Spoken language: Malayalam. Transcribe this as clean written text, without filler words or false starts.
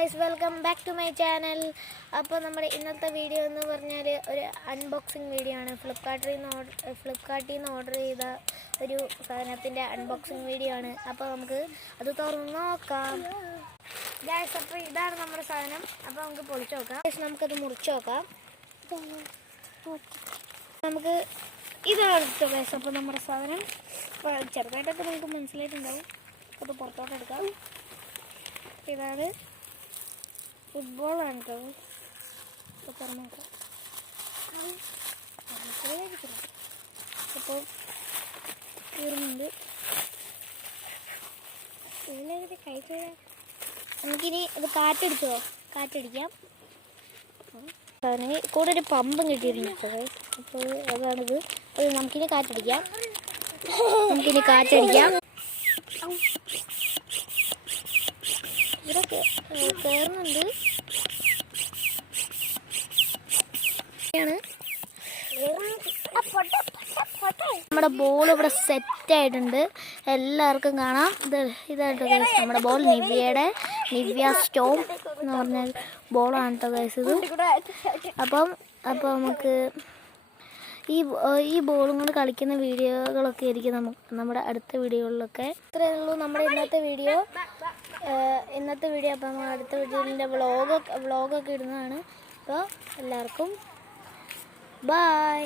guys, welcome back to my channel. അപ്പോൾ നമ്മുടെ ഇന്നത്തെ വീഡിയോ എന്ന് പറഞ്ഞാൽ ഒരു അൺബോക്സിങ് വീഡിയോ ആണ്. ഫ്ലിപ്കാർട്ടിൽ നിന്ന് ഓർഡർ ചെയ്ത ഒരു സാധനത്തിൻ്റെ അൺബോക്സിങ് വീഡിയോ ആണ്. അപ്പോൾ നമുക്ക് അത് തുറന്ന് നോക്കാം. ഗൈസ്, അപ്പോൾ ഇതാണ് നമ്മുടെ സാധനം. അപ്പോൾ നമുക്ക് പൊളിച്ച് നോക്കാം. നമുക്കത് മുറിച്ച് നോക്കാം. നമുക്ക് ഇതാണ് ഗൈസ്. അപ്പോൾ നമ്മുടെ സാധനം ചെറുതായിട്ടൊക്കെ നമുക്ക് മനസ്സിലായിട്ടുണ്ടാവും. അത് പുറത്തോട്ട് എടുക്കാം. ഇതാണ് ഫുട്ബോളാണ് കേട്ടോ. തുറന്നു നോക്കാം. അപ്പോൾ കീറുന്നുണ്ട്. ഇതിലേക്ക് കഴിച്ച നമുക്കിനി ഇത് കാറ്റടിക്കാം. അതിന് കൂടെ ഒരു പമ്പും കിട്ടിയിട്ടുണ്ട്. അപ്പോൾ അതാണിത്. അത് നമുക്കിനി കാറ്റടിക്കാം. ഇവിടെ കയറുന്നുണ്ട്. നമ്മുടെ ബോൾ ഇവിടെ സെറ്റ് ആയിട്ടുണ്ട്. എല്ലാവർക്കും കാണാം. ഇതായിട്ട് ഗൈസ് നമ്മുടെ ബോൾ നിവ്യ സ്റ്റോം എന്ന് പറഞ്ഞ ബോളാണ് കേട്ടോ ഗൈസ് ഇത്. അപ്പം നമുക്ക് ഈ ബോളും കൊണ്ട് കളിക്കുന്ന വീഡിയോകളൊക്കെ ആയിരിക്കും നമ്മുടെ അടുത്ത വീഡിയോകളിലൊക്കെ. ഇത്രയേ ഉള്ളൂ നമ്മുടെ ഇന്നത്തെ വീഡിയോ. അപ്പോൾ നമ്മൾ അടുത്ത വീഡിയോയിൻ്റെ വ്ളോഗൊക്കെ ഇടുന്നതാണ്. അപ്പോൾ എല്ലാവർക്കും ബൈ.